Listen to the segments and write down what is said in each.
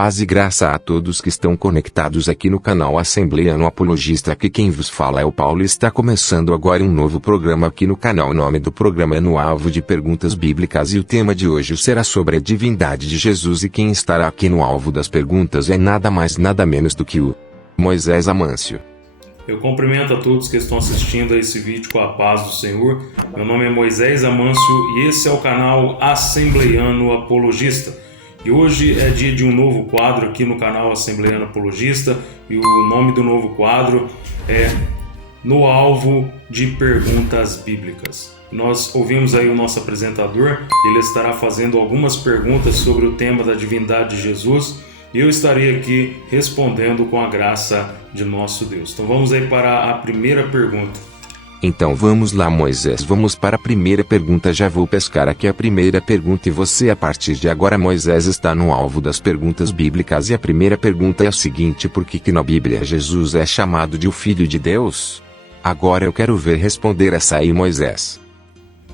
Paz e graça a todos que estão conectados aqui no canal Assembleano Apologista. Aqui quem vos fala é o Paulo. Está começando agora um novo programa aqui no canal. O nome do programa é No Alvo de Perguntas Bíblicas e o tema de hoje será sobre a divindade de Jesus. E quem estará aqui no alvo das perguntas é nada mais nada menos do que o Moisés Amâncio. Eu cumprimento a todos que estão assistindo a esse vídeo com a paz do Senhor. Meu nome é Moisés Amâncio e esse é o canal Assembleano Apologista. E hoje é dia de um novo quadro aqui no canal Assembleano Apologista e o nome do novo quadro é No Alvo de Perguntas Bíblicas. Nós ouvimos aí o nosso apresentador, ele estará fazendo algumas perguntas sobre o tema da divindade de Jesus e eu estarei aqui respondendo com a graça de nosso Deus. Então vamos aí para a primeira pergunta. Então vamos lá, Moisés, vamos para a primeira pergunta. Já vou pescar aqui a primeira pergunta e você a partir de agora, Moisés, está no alvo das perguntas bíblicas. E a primeira pergunta é a seguinte: por que na Bíblia Jesus é chamado de o Filho de Deus? Agora eu quero ver responder essa aí, Moisés.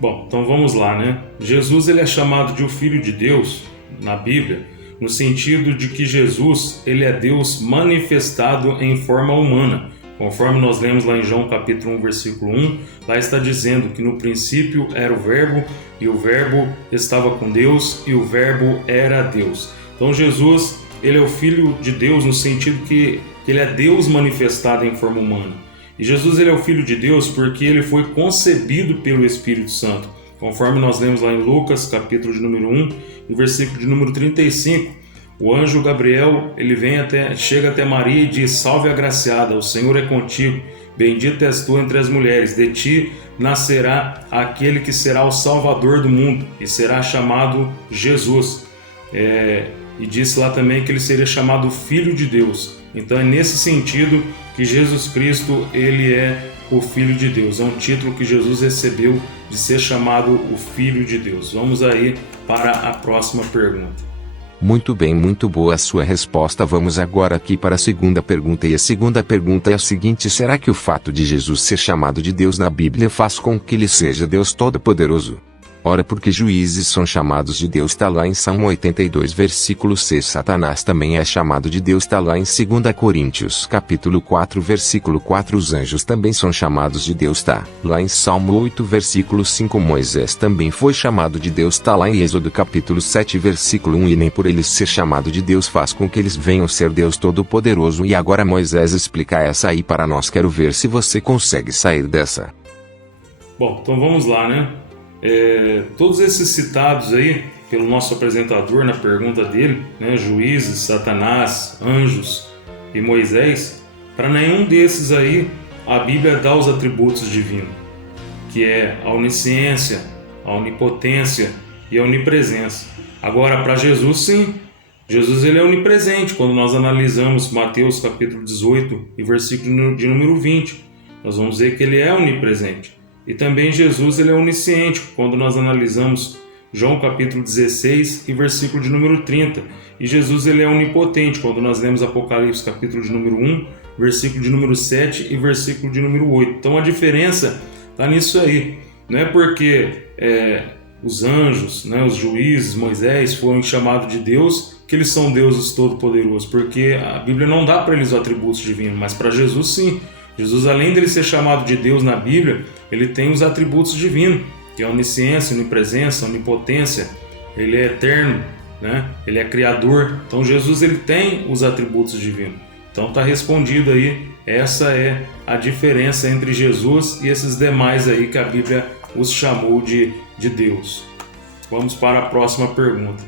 Bom, então vamos lá, né? Jesus ele é chamado de o Filho de Deus na Bíblia no sentido de que Jesus ele é Deus manifestado em forma humana. Conforme nós lemos lá em João capítulo 1, versículo 1, lá está dizendo que no princípio era o Verbo, e o Verbo estava com Deus, e o Verbo era Deus. Então Jesus, ele é o Filho de Deus no sentido que ele é Deus manifestado em forma humana. E Jesus ele é o Filho de Deus porque ele foi concebido pelo Espírito Santo. Conforme nós lemos lá em Lucas capítulo de número 1, no versículo de número 35, o anjo Gabriel, ele chega até Maria e diz: salve agraciada, o Senhor é contigo, bendita és tu entre as mulheres, de ti nascerá aquele que será o Salvador do mundo e será chamado Jesus. E disse lá também que ele seria chamado Filho de Deus. Então é nesse sentido que Jesus Cristo, ele é o Filho de Deus. É um título que Jesus recebeu de ser chamado o Filho de Deus. Vamos aí para a próxima pergunta. Muito bem, muito boa a sua resposta. Vamos agora aqui para a segunda pergunta. E a segunda pergunta é a seguinte: será que o fato de Jesus ser chamado de Deus na Bíblia faz com que ele seja Deus Todo-Poderoso? Ora, porque juízes são chamados de Deus, está lá em Salmo 82, versículo 6. Satanás também é chamado de Deus, está lá em 2 Coríntios, capítulo 4, versículo 4. Os anjos também são chamados de Deus, está lá em Salmo 8, versículo 5. Moisés também foi chamado de Deus, está lá em Êxodo, capítulo 7, versículo 1. E nem por ele ser chamado de Deus faz com que eles venham ser Deus Todo-Poderoso. E agora, Moisés, explica essa aí para nós. Quero ver se você consegue sair dessa. Bom, então vamos lá, né? Todos esses citados aí pelo nosso apresentador na pergunta dele, né, juízes, Satanás, anjos e Moisés, para nenhum desses aí a Bíblia dá os atributos divinos, que é a onisciência, a onipotência e a onipresença. Agora, para Jesus, sim, Jesus ele é onipresente. Quando nós analisamos Mateus capítulo 18 e versículo de número 20, nós vamos ver que ele é onipresente. E também Jesus ele é onisciente, quando nós analisamos João capítulo 16 e versículo de número 30. E Jesus ele é onipotente, quando nós lemos Apocalipse capítulo de número 1, versículo de número 7 e versículo de número 8. Então a diferença está nisso aí. Não é porque os anjos, né, os juízes, Moisés foram chamados de Deus que eles são deuses todo-poderosos, porque a Bíblia não dá para eles os atributos divinos, mas para Jesus sim. Jesus, além dele ser chamado de Deus na Bíblia, ele tem os atributos divinos, que é a onisciência, onipresença, onipotência. Ele é eterno, né? Ele é criador. Então Jesus ele tem os atributos divinos. Então está respondido aí. Essa é a diferença entre Jesus e esses demais aí que a Bíblia os chamou de Deus. Vamos para a próxima pergunta.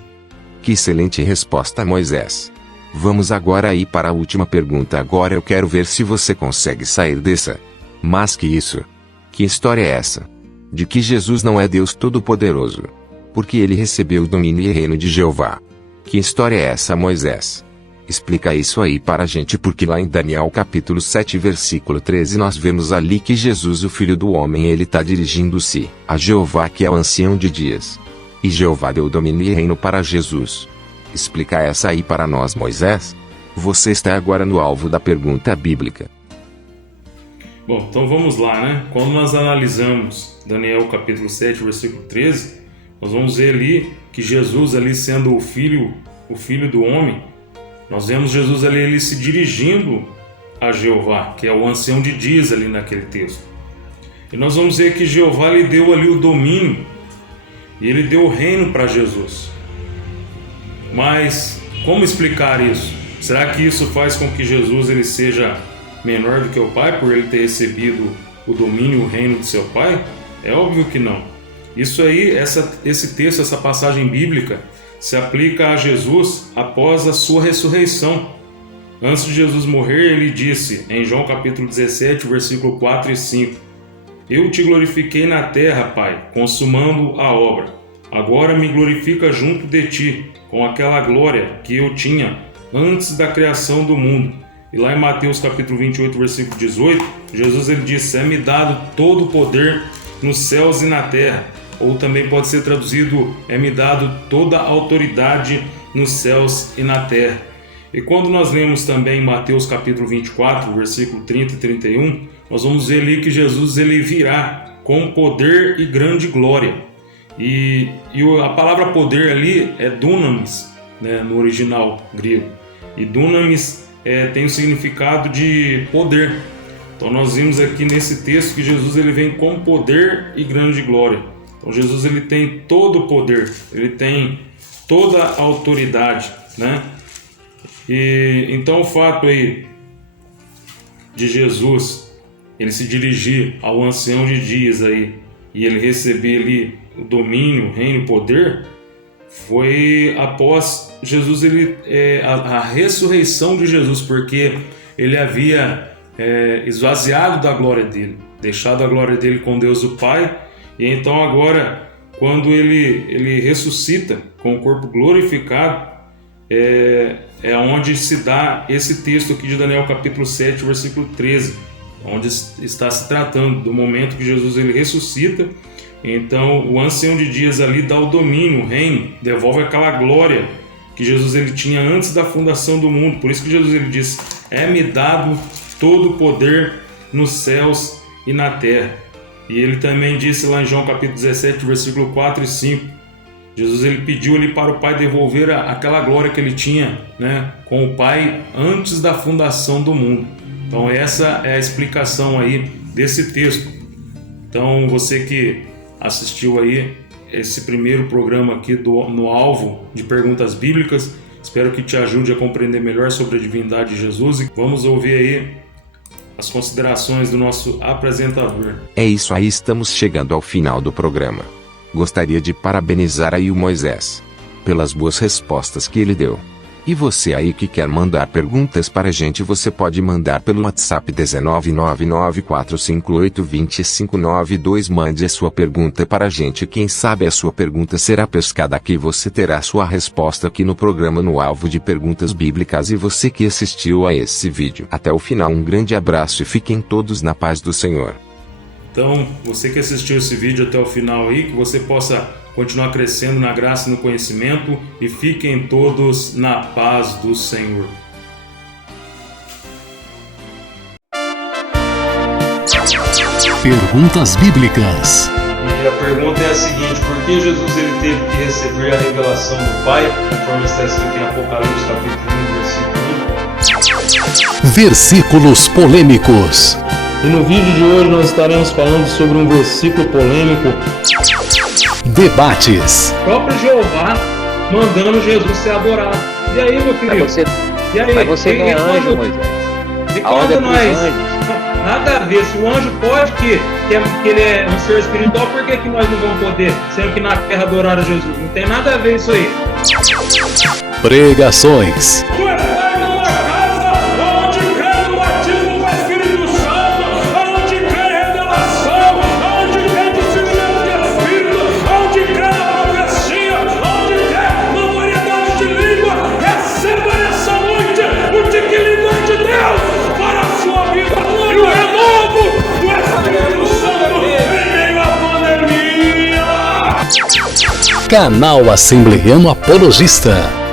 Que excelente resposta, Moisés. Vamos agora aí para a última pergunta. Agora eu quero ver se você consegue sair dessa. Mas que isso? Que história é essa? De que Jesus não é Deus Todo-Poderoso? Porque ele recebeu o domínio e reino de Jeová. Que história é essa, Moisés? Explica isso aí para a gente, porque lá em Daniel capítulo 7, versículo 13, nós vemos ali que Jesus, o Filho do Homem, ele está dirigindo-se a Jeová, que é o ancião de dias. E Jeová deu domínio e reino para Jesus. Explica essa aí para nós, Moisés. Você está agora no alvo da pergunta bíblica. Bom, então vamos lá, né? Quando nós analisamos Daniel capítulo 7, versículo 13, nós vamos ver ali que Jesus, ali sendo o filho do homem, Nós vemos Jesus ali, ele se dirigindo a Jeová, que é o ancião de dias ali naquele texto. E nós vamos ver que Jeová lhe deu ali o domínio, e ele deu o reino para Jesus. Mas como explicar isso? Será que isso faz com que Jesus ele seja menor do que o Pai, por ele ter recebido o domínio e o reino de seu Pai? É óbvio que não. Isso aí, esse texto, essa passagem bíblica, se aplica a Jesus após a sua ressurreição. Antes de Jesus morrer, ele disse, em João capítulo 17, versículo 4 e 5, Eu te glorifiquei na terra, Pai, consumando a obra. Agora me glorifica junto de ti, com aquela glória que eu tinha antes da criação do mundo. E lá em Mateus capítulo 28, versículo 18, Jesus ele disse, É-me dado todo o poder nos céus e na terra. Ou também pode ser traduzido, É-me dado toda a autoridade nos céus e na terra. E quando nós lemos também Mateus capítulo 24, versículo 30 e 31, nós vamos ver ali que Jesus ele virá com poder e grande glória. E a palavra poder ali é dunamis, né, no original grego. E dunamis tem o significado de poder. Então nós vimos aqui nesse texto que Jesus ele vem com poder e grande glória. Então Jesus ele tem todo o poder, ele tem toda a autoridade, né? E então o fato aí de Jesus ele se dirigir ao ancião de dias aí e ele receber ali o domínio, o reino, o poder, foi após Jesus a ressurreição de Jesus, porque ele havia esvaziado da glória dele, deixado a glória dele com Deus o Pai, e então agora quando ele ressuscita com o corpo glorificado, é onde se dá esse texto aqui de Daniel capítulo 7, versículo 13, onde está se tratando do momento que Jesus ele ressuscita. Então o ancião de dias ali dá o domínio, o reino, devolve aquela glória que Jesus ele tinha antes da fundação do mundo. Por isso que Jesus ele diz, É-me dado todo o poder nos céus e na terra. E ele também disse lá em João capítulo 17, versículo 4 e 5, Jesus ele pediu ali para o Pai devolver aquela glória que ele tinha, né, com o Pai antes da fundação do mundo. Então essa é a explicação aí desse texto. Então você que assistiu aí esse primeiro programa aqui no alvo de perguntas bíblicas, espero que te ajude a compreender melhor sobre a divindade de Jesus, e vamos ouvir aí as considerações do nosso apresentador. É isso aí, estamos chegando ao final do programa. Gostaria de parabenizar aí o Moisés pelas boas respostas que ele deu. E você aí que quer mandar perguntas para a gente, você pode mandar pelo WhatsApp 19994582592. Mande a sua pergunta para a gente. Quem sabe a sua pergunta será pescada aqui. Você terá sua resposta aqui no programa no alvo de perguntas bíblicas. E você que assistiu a esse vídeo até o final, um grande abraço e fiquem todos na paz do Senhor. Então, você que assistiu esse vídeo até o final aí, que você possa continuar crescendo na graça e no conhecimento, e fiquem todos na paz do Senhor. Perguntas bíblicas. E a pergunta é a seguinte: por que Jesus ele teve que receber a revelação do Pai, conforme está escrito em Apocalipse capítulo 1, versículo 1? Versículos polêmicos. E no vídeo de hoje nós estaremos falando sobre um versículo polêmico. Debates. O próprio Jeová mandando Jesus ser adorado. E aí, meu querido? E aí? Mas você não é anjo, Moisés. E quando nós... Nada a ver. Se o anjo pode, que ele é um ser espiritual, por que nós não vamos poder? Sendo que na terra adoraram Jesus. Não tem nada a ver isso aí. Pregações. Canal Assembleiano Apologista.